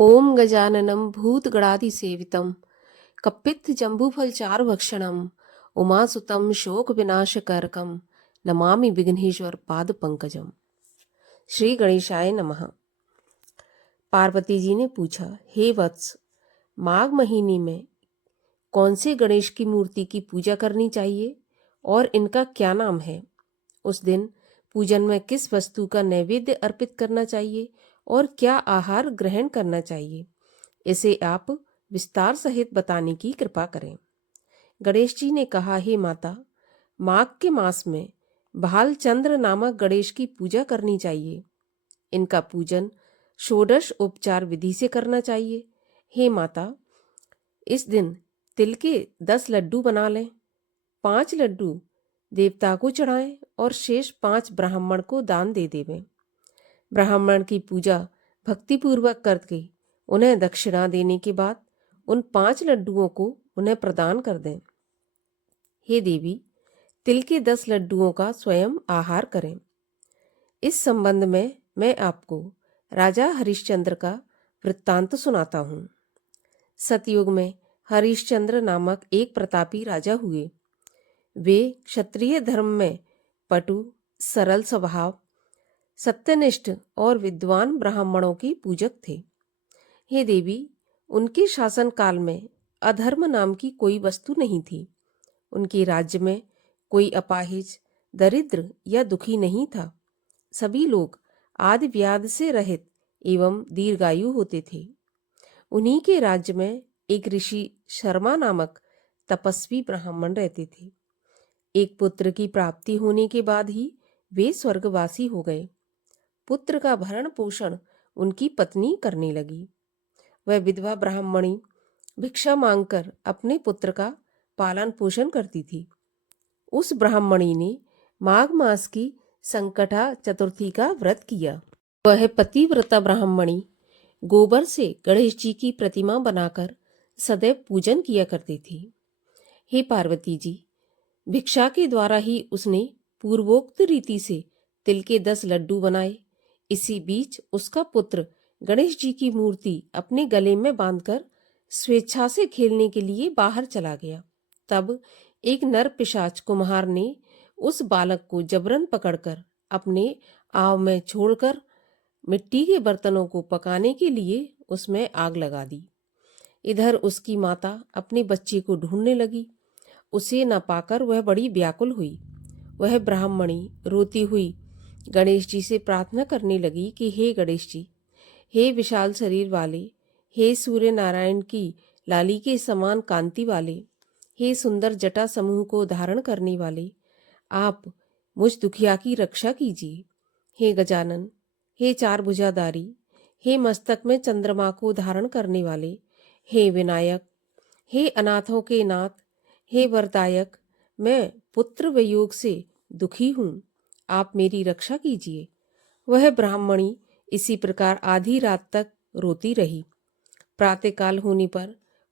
ओम गजाननं भूतगणाधिसेवितं कपित्थजम्बूफलचारुभक्षणं उमासुतं शोकविनाशकारकं नमामि विघ्नेश्वर पादपंकजम। श्री गणेशाय नमः। पार्वती जी ने पूछा, हे वत्स, माघ महीने में कौन से गणेश की मूर्ति की पूजा करनी चाहिए और इनका क्या नाम है? उस दिन पूजन में किस वस्तु का नैवेद्य अर्पित करना चाहिए और क्या आहार ग्रहण करना चाहिए, इसे आप विस्तार सहित बताने की कृपा करें। गणेश जी ने कहा, हे माता, माघ के मास में भालचंद्र नामक गणेश की पूजा करनी चाहिए। इनका पूजन षोडश उपचार विधि से करना चाहिए। हे माता, इस दिन तिल के 10 लड्डू बना लें। 5 लड्डू देवता को चढ़ाएं और शेष 5 ब्राह्मण को दान दे देवें। ब्राह्मण की पूजा भक्तिपूर्वक करके उन्हें दक्षिणा देने के बाद उन 5 लड्डुओं को उन्हें प्रदान कर दें। हे देवी, तिल के 10 लड्डुओं का स्वयं आहार करें। इस संबंध में मैं आपको राजा हरिश्चंद्र का वृत्तांत सुनाता हूँ। सतयुग में हरिश्चंद्र नामक एक प्रतापी राजा हुए। वे क्षत्रिय धर्म में पटु, सरल स्वभाव, सत्यनिष्ठ और विद्वान ब्राह्मणों के पूजक थे। हे देवी, उनके शासन काल में अधर्म नाम की कोई वस्तु नहीं थी। उनके राज्य में कोई अपाहिज, दरिद्र या दुखी नहीं था। सभी लोग आदि व्याध से रहित एवं दीर्घायु होते थे। उन्हीं के राज्य में एक ऋषि शर्मा नामक तपस्वी ब्राह्मण रहते थे। एक पुत्र की प्राप्ति होने के बाद ही वे स्वर्गवासी हो गए। पुत्र का भरण पोषण उनकी पत्नी करने लगी। वह विधवा ब्राह्मणी भिक्षा मांगकर अपने पुत्र का पालन पोषण करती थी। उस ब्राह्मणी ने माघ मास की संकटा चतुर्थी का व्रत किया। वह पतिव्रता ब्राह्मणी गोबर से गणेश जी की प्रतिमा बनाकर सदैव पूजन किया करती थी। हे पार्वती जी, भिक्षा के द्वारा ही उसने पूर्वोक्त रीति से तिल के 10 लड्डू बनाए। इसी बीच उसका पुत्र गणेश जी की मूर्ति अपने गले में बांधकर स्वेच्छा से खेलने के लिए बाहर चला गया। तब एक नर पिशाच कुम्हार ने उस बालक को जबरन पकड़कर अपने आव में छोड़कर मिट्टी के बर्तनों को पकाने के लिए उसमें आग लगा दी। इधर उसकी माता अपने बच्चे को ढूंढने लगी। उसे न पाकर वह बड़ी व्याकुल हुई। वह ब्राह्मणी रोती हुई गणेश जी से प्रार्थना करने लगी कि हे गणेश जी, हे विशाल शरीर वाले, हे सूर्य नारायण की लाली के समान कांति वाले, हे सुंदर जटा समूह को धारण करने वाले, आप मुझ दुखिया की रक्षा कीजिए। हे गजानन, हे 4 भुजाधारी, हे मस्तक में चंद्रमा को धारण करने वाले, हे विनायक, हे अनाथों के नाथ, हे वरदायक, मैं पुत्र वियोग से दुखी हूँ, आप मेरी रक्षा कीजिए। वह ब्राह्मणी इसी प्रकार आधी रात तक रोती रही। प्रातःकाल होने पर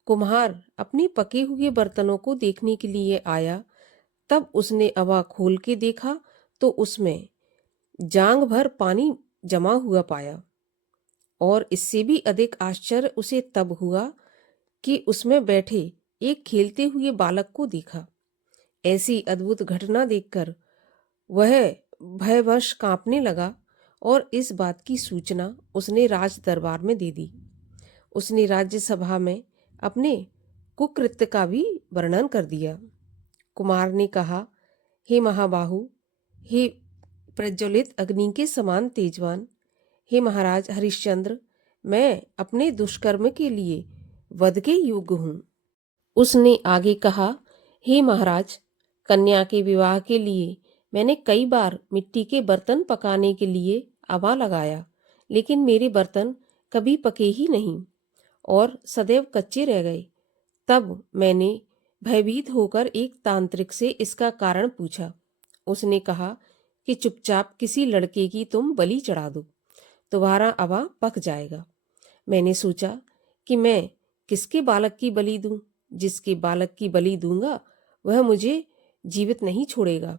कुम्हार अपने पके हुए बर्तनों को देखने के लिए आया। तब उसने अवा खोल के देखा तो उसमें जांग भर पानी जमा हुआ पाया। और इससे भी अधिक आश्चर्य उसे तब हुआ कि उसमें बैठे एक खेलते हुए बालक को देखा। ऐसी अद्भुत घटना देखकर वह भयवश कांपने लगा और इस बात की सूचना उसने राज दरबार में दे दी। उसने राज्यसभा में अपने कुकृत्य का भी वर्णन कर दिया। कुमार ने कहा, हे महाबाहु, हे प्रज्वलित अग्नि के समान तेजवान, हे महाराज हरिश्चंद्र, मैं अपने दुष्कर्म के लिए वध के योग्य हूँ। उसने आगे कहा, हे महाराज, कन्या के विवाह के लिए मैंने कई बार मिट्टी के बर्तन पकाने के लिए आवा लगाया, लेकिन मेरे बर्तन कभी पके ही नहीं और सदैव कच्चे रह गए। तब मैंने भयभीत होकर एक तांत्रिक से इसका कारण पूछा। उसने कहा कि चुपचाप किसी लड़के की तुम बलि चढ़ा दो, तुम्हारा अवा पक जाएगा। मैंने सोचा कि मैं किसके बालक की बलि दूं? जिसके बालक की बलि दूंगा वह मुझे जीवित नहीं छोड़ेगा।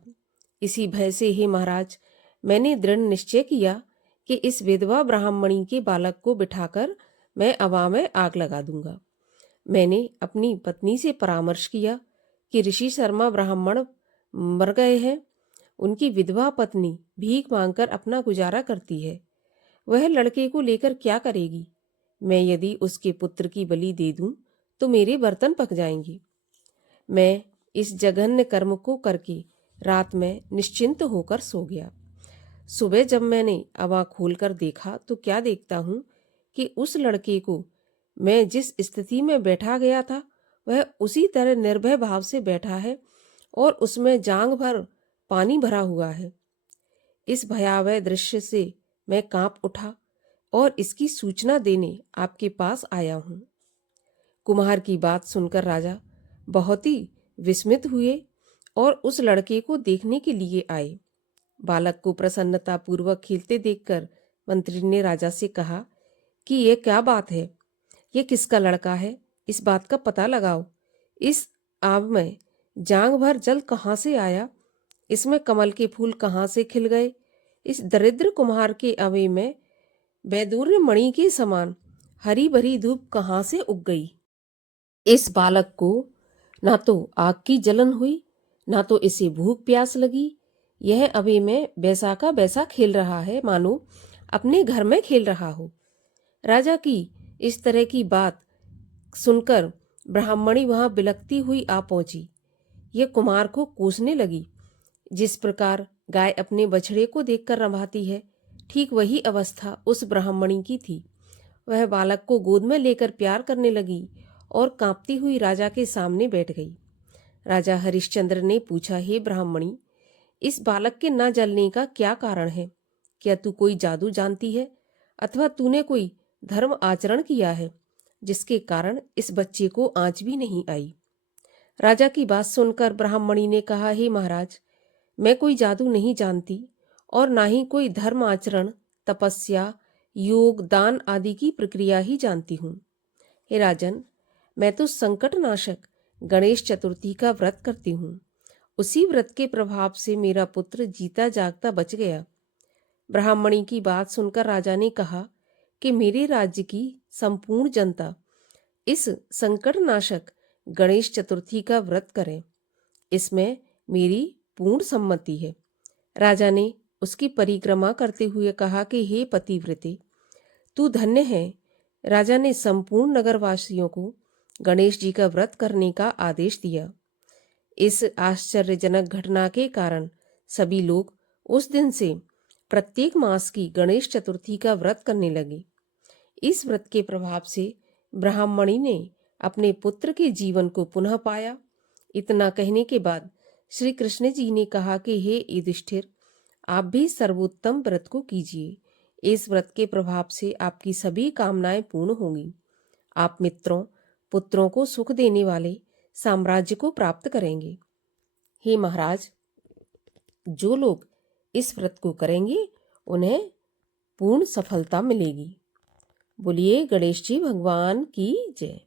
इसी भय से, हे महाराज, मैंने दृढ़ निश्चय किया कि इस विधवा ब्राह्मणी के बालक को बिठाकर मैं हवा में आग लगा दूंगा। मैंने अपनी पत्नी से परामर्श किया कि ऋषि शर्मा ब्राह्मण मर गए हैं। उनकी विधवा पत्नी भीख मांगकर अपना गुजारा करती है। वह लड़के को लेकर क्या करेगी? मैं यदि उसके पुत्र की बलि दे दूं तो मेरे बर्तन पक जाएंगे। मैं इस जघन्य कर्म को करके रात में निश्चिंत होकर सो गया। सुबह जब मैंने आँख खोलकर देखा तो क्या देखता हूँ कि उस लड़के को मैं जिस स्थिति में बैठा गया था वह उसी तरह निर्भय भाव से बैठा है और उसमें जांग भर पानी भरा हुआ है। इस भयावह दृश्य से मैं कांप उठा और इसकी सूचना देने आपके पास आया हूँ। कुम्हार की बात सुनकर राजा बहुत ही विस्मित हुए और उस लड़के को देखने के लिए आए। बालक को प्रसन्नतापूर्वक खेलते देखकर मंत्री ने राजा से कहा कि यह क्या बात है? यह किसका लड़का है? इस बात का पता लगाओ। इस आग में जांग भर जल कहाँ से आया? इसमें कमल के फूल कहाँ से खिल गए? इस दरिद्र कुम्हार के आवे में वैदूर्य मणि के समान हरी भरी धूप कहाँ से उग गई? इस बालक को ना तो आग की जलन हुई, ना तो इसे भूख प्यास लगी। यह अभी में बैसा का बैसा खेल रहा है, मानो अपने घर में खेल रहा हो। राजा की इस तरह की बात सुनकर ब्राह्मणी वहां बिलखती हुई आ पहुंची। यह कुमार को कोसने लगी। जिस प्रकार गाय अपने बछड़े को देखकर रंभाती है, ठीक वही अवस्था उस ब्राह्मणी की थी। वह बालक को गोद में लेकर प्यार करने लगी और कांपती हुई राजा के सामने बैठ गई। राजा हरिश्चंद्र ने पूछा, हे ब्राह्मणी, इस बालक के न जलने का क्या कारण है? क्या तू कोई जादू जानती है अथवा तूने कोई धर्म आचरण किया है जिसके कारण इस बच्चे को आंच भी नहीं आई? राजा की बात सुनकर ब्राह्मणी ने कहा, हे महाराज, मैं कोई जादू नहीं जानती और ना ही कोई धर्म आचरण, तपस्या, योग, दान आदि की प्रक्रिया ही जानती हूँ। हे राजन, मैं तो संकट नाशक गणेश चतुर्थी का व्रत करती हूँ। उसी व्रत के प्रभाव से मेरा पुत्र जीता जागता बच गया। ब्राह्मणी की बात सुनकर राजा ने कहा कि मेरे राज्य की संपूर्ण जनता इस संकट नाशक गणेश चतुर्थी का व्रत करे। इसमें मेरी पूर्ण सम्मति है। राजा ने उसकी परिक्रमा करते हुए कहा कि हे पतिव्रते, तू धन्य है। राजा ने संपूर्ण नगरवासियों को गणेश जी का व्रत करने का आदेश दिया। इस आश्चर्यजनक घटना के कारण सभी लोग उस दिन से प्रत्येक मास की गणेश चतुर्थी का व्रत करने लगे। इस व्रत के प्रभाव से ब्राह्मणी ने अपने पुत्र के जीवन को पुनः पाया। इतना कहने के बाद श्री कृष्ण जी ने कहा कि हे युधिष्ठिर, आप भी सर्वोत्तम व्रत को कीजिए। इस व्रत के प्रभाव से आपकी सभी कामनाएं पूर्ण होंगी। आप मित्रों, पुत्रों को सुख देने वाले साम्राज्य को प्राप्त करेंगे। हे महाराज, जो लोग इस व्रत को करेंगे उन्हें पूर्ण सफलता मिलेगी। बोलिए गणेश जी भगवान की जय।